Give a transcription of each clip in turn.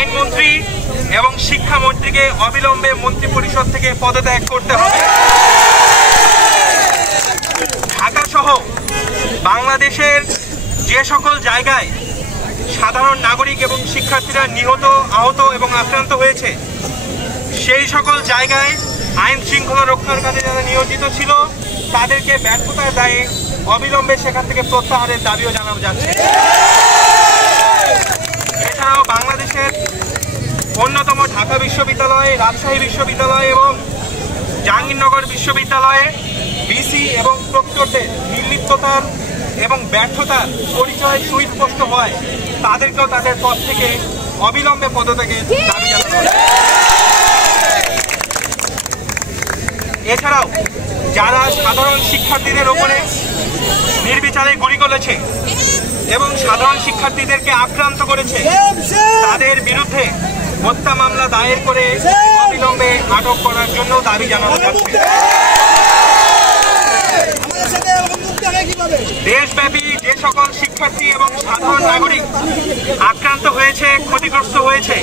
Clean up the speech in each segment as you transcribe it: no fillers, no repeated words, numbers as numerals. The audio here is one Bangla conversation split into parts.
আইনমন্ত্রী এবং শিক্ষামন্ত্রীকে অবিলম্বে মন্ত্রিপরিষদ থেকে পদত্যাগ করতে হবে। ঢাকা সহ বাংলাদেশের যে সকল জায়গায় সাধারণ নাগরিক এবং শিক্ষার্থীরা নিহত, আহত এবং আক্রান্ত হয়েছে, সেই সকল জায়গায় আইন শৃঙ্খলা রক্ষার কাজে যারা নিয়োজিত ছিল তাদেরকে ব্যর্থতার দায়ে অবিলম্বে সেখান থেকে প্রত্যাহারের দাবিও জানানো যাচ্ছে। এছাড়াও বাংলাদেশের অন্যতম ঢাকা বিশ্ববিদ্যালয়, রাজশাহী বিশ্ববিদ্যালয় এবং জাহাঙ্গীরনগর বিশ্ববিদ্যালয়ে ভিসি এবং প্রক্টরদের নির্লিপ্ততার এবং ব্যর্থতার পরিচয় সুস্পষ্ট হয়, তাদেরকেও তাদের পদ থেকে অবিলম্বে পদত্যাগের দাবি জানানো হয়। এছাড়াও যারা সাধারণ শিক্ষার্থীদের উপরে নির্বিচারে গুলি করেছে এবং সাধারণ শিক্ষার্থীদেরকে আক্রান্ত করেছে, তাদের বিরুদ্ধে হত্যা মামলা দায়ের করে অবিলম্বে আটক করার জন্য দাবি জানানো যাচ্ছে। দেশব্যাপী যে সকল শিক্ষার্থী এবং সাধারণ নাগরিক আক্রান্ত হয়েছে, ক্ষতিগ্রস্ত হয়েছে,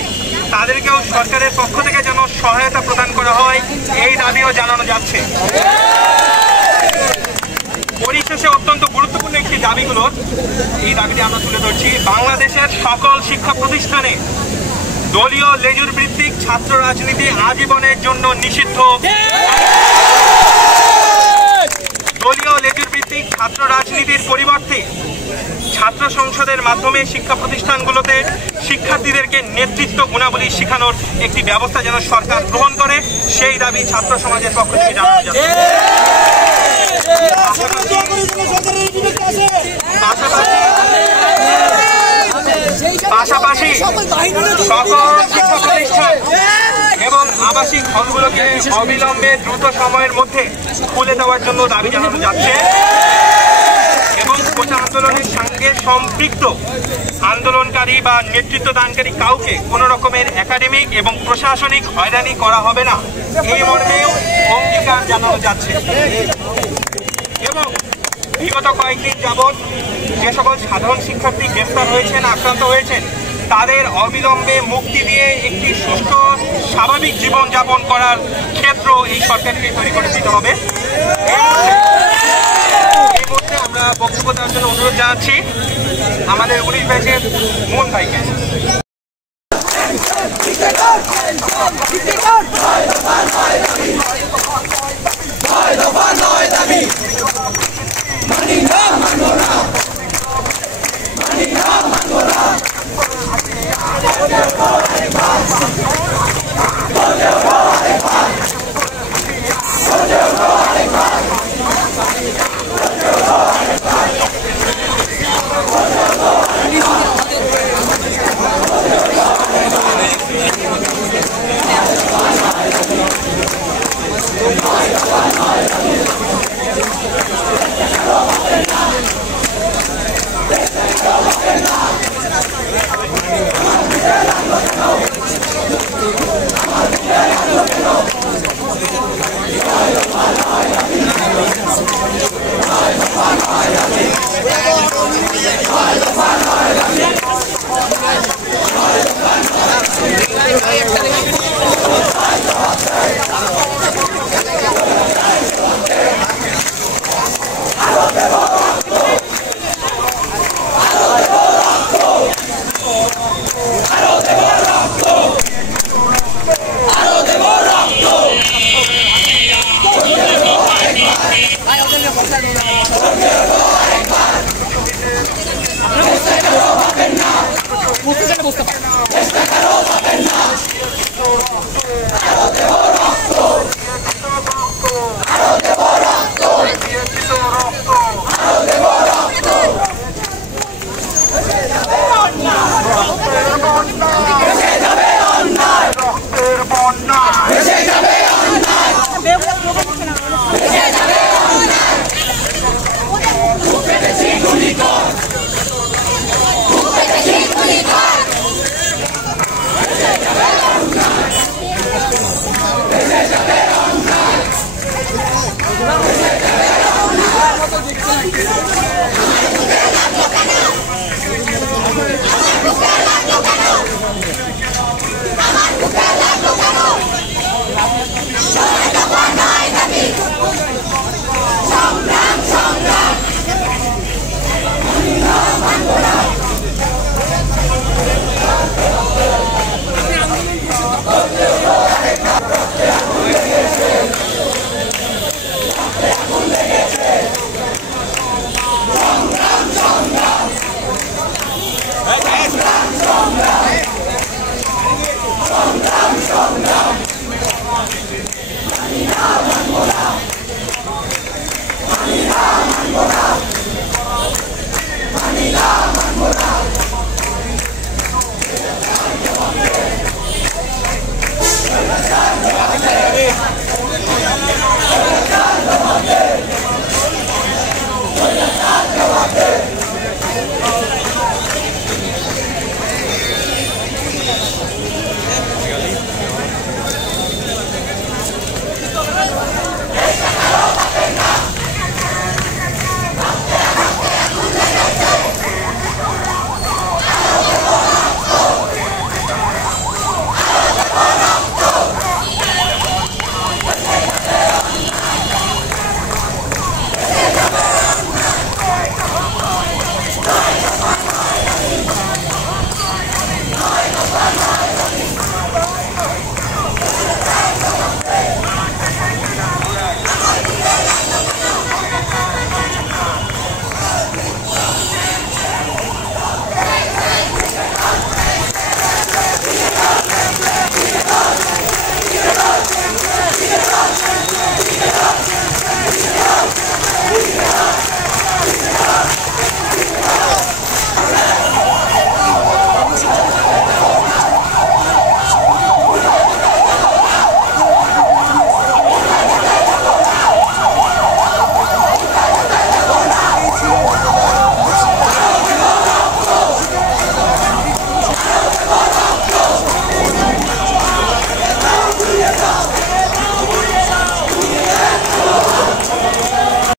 তাদেরকেও সরকারের পক্ষ থেকে যেন সহায়তা প্রদান করা হয়, এই দাবিও জানানো যাচ্ছে। পরিশেষে অত্যন্ত গুরুত্বপূর্ণ একটি দাবিগুলো, এই দাবিটি আমরা তুলে ধরছি। বাংলাদেশের সকল শিক্ষা প্রতিষ্ঠানে দলীয় লেজুর ভিত্তিক ছাত্র রাজনীতি আজীবনের জন্য নিষিদ্ধ। দলীয় লেজুর ভিত্তিক ছাত্র রাজনীতির পরিবর্তে ছাত্র সংসদের মাধ্যমে শিক্ষা প্রতিষ্ঠানগুলোতে শিক্ষার্থীদেরকে নেতৃত্ব গুণাবলী শেখানোর একটি ব্যবস্থা যেন সরকার গ্রহণ করে, সেই দাবি ছাত্র সমাজের পক্ষ থেকে জানানো যাচ্ছে। পাশাপাশি সকল শিক্ষা প্রতিষ্ঠান এবং আবাসিক হলগুলোকে অবিলম্বে দ্রুত সময়ের মধ্যে খুলে দেওয়ার জন্য দাবি জানানো যাচ্ছে এবং কোটা আন্দোলনের সঙ্গে সম্পৃক্ত আন্দোলনকারী বা নেতৃত্ব দানকারী কাউকে কোনো রকমের একাডেমিক এবং প্রশাসনিক হয়রানি করা হবে না, এই মর্মেও অঙ্গীকার জানানো যাচ্ছে। এবং বিগত কয়েকদিন যাবৎ যে সকল সাধারণ শিক্ষার্থী গ্রেফতার হয়েছেন, আক্রান্ত হয়েছেন, তাদের অবিলম্বে মুক্তি দিয়ে একটি সুস্থ স্বাভাবিক জীবনযাপন করার ক্ষেত্র এই সরকারকে তৈরি করে দিতে হবে। এই মুহূর্তে আমরা বক্তব্য দেওয়ার জন্য অনুরোধ জানাচ্ছি আমাদের 19 ব্যাচের মুন ভাইকে। মানি না